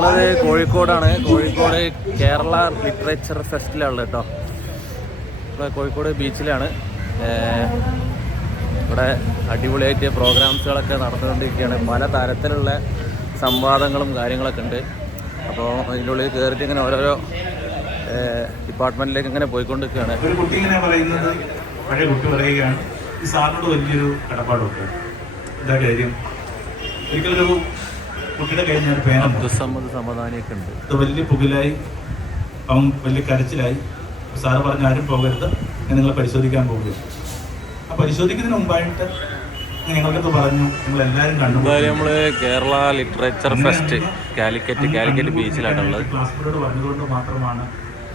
നമ്മളുള്ളത് കോഴിക്കോടാണ്. കോഴിക്കോട് കേരള ലിറ്ററേച്ചർ ഫെസ്റ്റിലാണ് കേട്ടോ. ഇവിടെ കോഴിക്കോട് ബീച്ചിലാണ്. ഇവിടെ അടിപൊളിയായിട്ട് പ്രോഗ്രാംസുകളൊക്കെ നടന്നുകൊണ്ടിരിക്കുകയാണ്. പല തരത്തിലുള്ള സംവാദങ്ങളും കാര്യങ്ങളൊക്കെ ഉണ്ട്. അപ്പോൾ അതിന്റെ ഉള്ളിൽ കയറിയിട്ട് ഇങ്ങനെ ഓരോരോ ഡിപ്പാർട്ട്മെന്റിലേക്ക് ഇങ്ങനെ പോയിക്കൊണ്ടിരിക്കുകയാണ്. ഒരു കുട്ടി ഇങ്ങനെ പറയുന്നത് പഴയ കുട്ടി പറയുകയാണ് ഈ സാറിനോട് വലിയൊരു കടപ്പാടുണ്ട്. എന്താ കാര്യം? ഒരിക്കലൊരു കുട്ടിയുടെ കയ്യിൽ ഞാൻ പേന സമാധാനിയൊക്കെ ഉണ്ട്. വലിയ പുകിലായി അവൻ വലിയ കരച്ചിലായി. സാറ് പറഞ്ഞ ആരും പോകരുത് ഞാൻ നിങ്ങളെ പരിശോധിക്കാൻ പോകുകയാണ് ആ പരിശോധിക്കുന്നതിന് മുമ്പായിട്ട് ഞങ്ങൾക്കത് പറഞ്ഞു നിങ്ങൾ എല്ലാവരും കണ്ടു എന്തായാലും നമ്മൾ കേരള ലിറ്ററേച്ചർ ഫെസ്റ്റ് കാലിക്കറ്റ് കാലിക്കറ്റ് ബീച്ചിലാണുള്ളത്. ക്ലാസ്സുകളോട് പറഞ്ഞതുകൊണ്ട് മാത്രമാണ്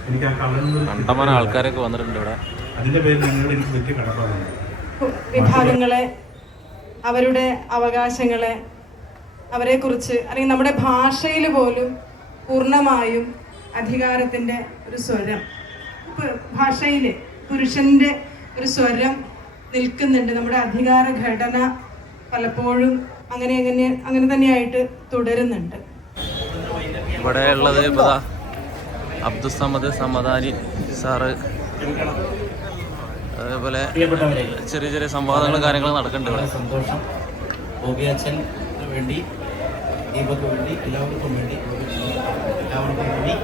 എനിക്ക് ആ കളറിൽ കണ്ടമാനം ആൾക്കാരൊക്കെ വന്നിട്ടുണ്ട് ഇവിടെ. അതിന്റെ പേരിൽ നിങ്ങളോട് എനിക്ക് വലിയ കടപ്പാടുണ്ട്. വിഭാഗങ്ങളെ അവരുടെ അവകാശങ്ങളെ അവരെക്കുറിച്ച് അല്ലെങ്കിൽ നമ്മുടെ ഭാഷയിൽ പോലും പൂർണമായും അധികാരത്തിന്റെ ഒരു സ്വരം. ഭാഷയിൽ പുരുഷന്റെ ഒരു സ്വരം നിൽക്കുന്നുണ്ട്. നമ്മുടെ അധികാര ഘടന പലപ്പോഴും അങ്ങനെ അങ്ങനെ അങ്ങനെ തന്നെയായിട്ട് തുടരുന്നുണ്ട്. ഇവിടെ ഉള്ളത് ഇപ്പോൾ സമദ് സമദാനി സാറ്. അതേപോലെ ചെറിയ ചെറിയ സംവാദങ്ങളും കാര്യങ്ങളും നടക്കുന്നുണ്ട് ഇവിടെ. വളരെ സന്തോഷം. വേണ്ടി ദീപക്ക് വേണ്ടി എല്ലാവർക്കും വേണ്ടി എല്ലാവർക്കും വേണ്ടി.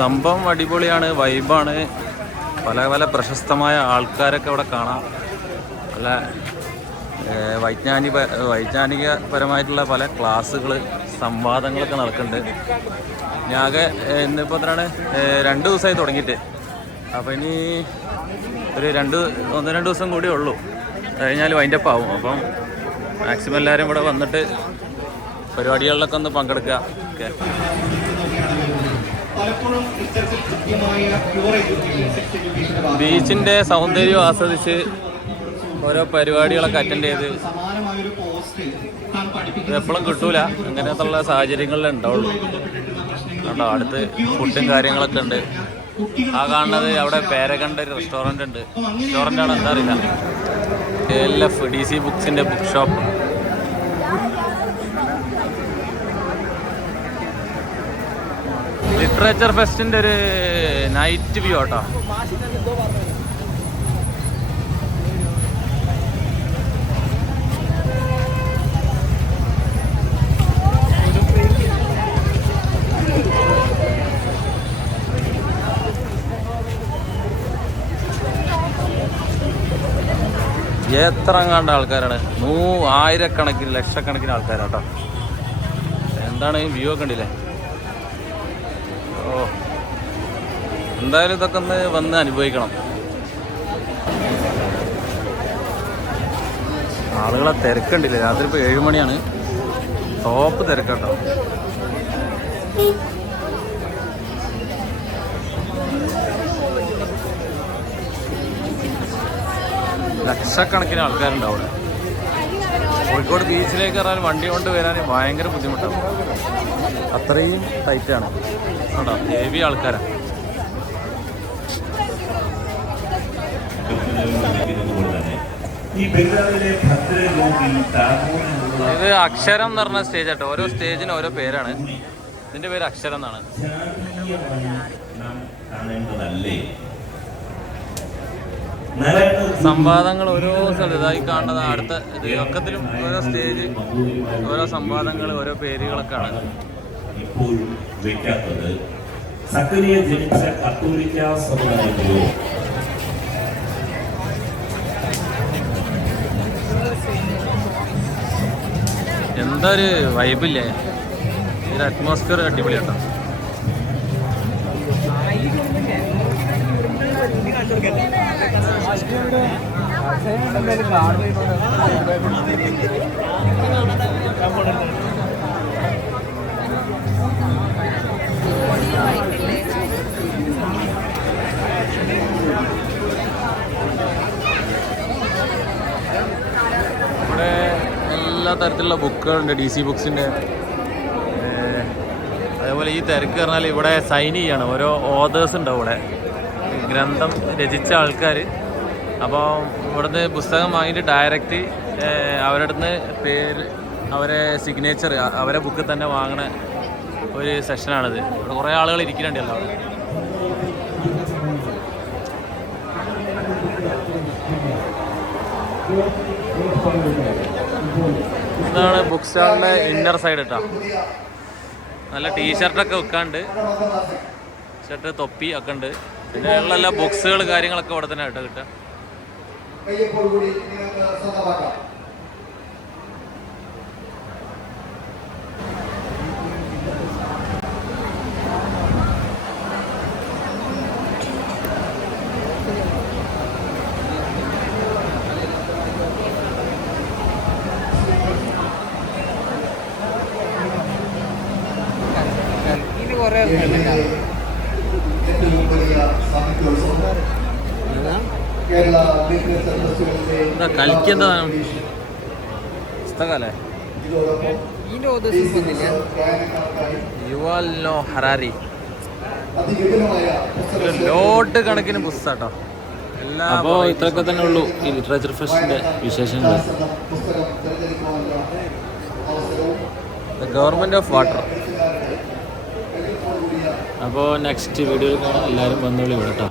സംഭവം അടിപൊളിയാണ് വൈബാണ്. പല പല പ്രശസ്തമായ ആൾക്കാരൊക്കെ ഇവിടെ കാണാം. പല വൈജ്ഞാനിക വൈജ്ഞാനികപരമായിട്ടുള്ള പല ക്ലാസ്സുകൾ സംവാദങ്ങളൊക്കെ നടക്കുന്നുണ്ട്. ഞാകെ ഇന്നിപ്പോൾ എത്രയാണ്? രണ്ട് ദിവസമായി തുടങ്ങിയിട്ട്. അപ്പോൾ ഇനി ഒരു രണ്ട് ഒന്ന് രണ്ട് ദിവസം കൂടി ഉള്ളൂ. കഴിഞ്ഞാൽ വൈൻഡപ്പ് ആവും. അപ്പം മാക്സിമം എല്ലാവരും ഇവിടെ വന്നിട്ട് പരിപാടികളിലൊക്കെ ഒന്ന് പങ്കെടുക്കുക. ഓക്കെ. ബീച്ചിന്റെ സൗന്ദര്യം ആസ്വദിച്ച് ഓരോ പരിപാടികളൊക്കെ അറ്റൻഡ് ചെയ്ത് എപ്പോഴും കിട്ടൂല. അങ്ങനത്തുള്ള സാഹചര്യങ്ങളിൽ ഉണ്ടാവുള്ളൂ. കണ്ടോ അടുത്ത് ഫുഡും കാര്യങ്ങളൊക്കെ ഉണ്ട്. ആ കാണുന്നത് അവിടെ പേരകണ്ട ഒരു റെസ്റ്റോറന്റ് ഉണ്ട്. റെസ്റ്റോറന്റ് ആണ് എന്താ അറിയില്ല. എൽ എഫ് ഡി സി ബുക്സിന്റെ ബുക്ക് ഷോപ്പ് ലിറ്ററേച്ചർ ഫെസ്റ്റിന്റെ ഒരു നൈറ്റ് വ്യൂ കേട്ടോ എത്ര കണ്ട ആൾക്കാരാണ്. നൂ ആയിരക്കണക്കിന് ലക്ഷക്കണക്കിന് ആൾക്കാരാട്ടോ. എന്താണ് ഈ വ്യൂ കണ്ടില്ലേ? ഓ. എന്തായാലും ഇതൊക്കെ ഒന്ന് വന്ന് അനുഭവിക്കണം. ആളുകളെ തിരക്കുണ്ടില്ലേ? രാത്രി ഇപ്പോൾ ഏഴ് മണിയാണ് ടോപ്പ് തിരക്കാട്ടോ. ലക്ഷക്കണക്കിന് ആൾക്കാരുണ്ടാവും അവിടെ കോഴിക്കോട് ബീച്ചിലേക്ക് ഇറങ്ങാൻ വണ്ടി കൊണ്ട് വരാൻ ഭയങ്കര ബുദ്ധിമുട്ടാണ്. അത്രയും ടൈറ്റാണ് കേട്ടോ ഹെവി ആൾക്കാരാണ് ഇത് അക്ഷരം എന്ന് പറഞ്ഞ സ്റ്റേജ് ആട്ടോ. ഓരോ സ്റ്റേജിന് ഓരോ പേരാണ്. ഇതിന്റെ പേര് അക്ഷരം എന്നാണ്. സംവാദങ്ങൾ ഓരോ സ്ഥലം ഇതായി കാണുന്നത് അടുത്ത ഇത് ഒക്കത്തിലും ഓരോ സ്റ്റേജ് ഓരോ സംവാദങ്ങൾ ഓരോ പേരുകളൊക്കെ ആണ്. ഇപ്പോഴും വെക്കാത്തത് സമുദായത്തിലോ എന്താ ഒരു വൈബില്ലേ ഒരു അറ്റ്മോസ്ഫിയർ അടിപൊളിയാട്ടോ ഇവിടെ എല്ലാ തരത്തിലുള്ള ബുക്കുകളുണ്ട് ഡി സി ബുക്സിന്റെ. അതേപോലെ ഈ തിരക്ക് പറഞ്ഞാൽ ഇവിടെ സൈൻ ചെയ്യണം. ഓരോ ഓതേഴ്സ് ഉണ്ടാവും ഇവിടെ. ഗ്രന്ഥം രചിച്ച ആൾക്കാർ അപ്പോൾ ഇവിടുന്ന് പുസ്തകം വാങ്ങിയിട്ട് ഡയറക്റ്റ് അവരുടെ പേര് അവരെ സിഗ്നേച്ചർ അവരെ ബുക്ക് തന്നെ വാങ്ങണ ഒരു സെഷനാണിത് ഇവിടെ കുറേ ആളുകൾ ഇരിക്കുന്നുണ്ടല്ലോ അവിടെ. ഇതാണ് ബുക്ക് സ്റ്റാളിന്റെ ഇന്നർ സൈഡ് കേട്ടോ നല്ല ടീഷർട്ടൊക്കെ വെക്കാണ്ട്. ഷർട്ട് തൊപ്പി ഒക്കെ ഉണ്ട്. പിന്നെ ഉള്ള എല്ലാ ബുക്സുകൾ കാര്യങ്ങളൊക്കെ ഇവിടെ തന്നെ കേട്ടോ കിട്ടുക. കയ്യപ്പോടുകൂടി നിങ്ങൾക്ക് സ്വന്തമാക്കാം. സാഹിത്യോത്സവം കേരള പുസ്തകല്ലേ യുവാൽ നോ ഹറാരി പുസ്തക ലോട്ട് കണക്കിന് പുസ്തകട്ടോ എല്ലാ അപ്പോൾ ഇത്രയൊക്കെ തന്നെ ഉള്ളൂ ഈ ലിറ്ററേച്ചർ ഫെസ്റ്റിന്റെ വിശേഷങ്ങൾ ഗവൺമെന്റ് ഓഫ് വാട്ടർ അപ്പോൾ നെക്സ്റ്റ് വീഡിയോയിൽ കാണാൻ എല്ലാവരും വന്നോളി ഇവിടെ കേട്ടോ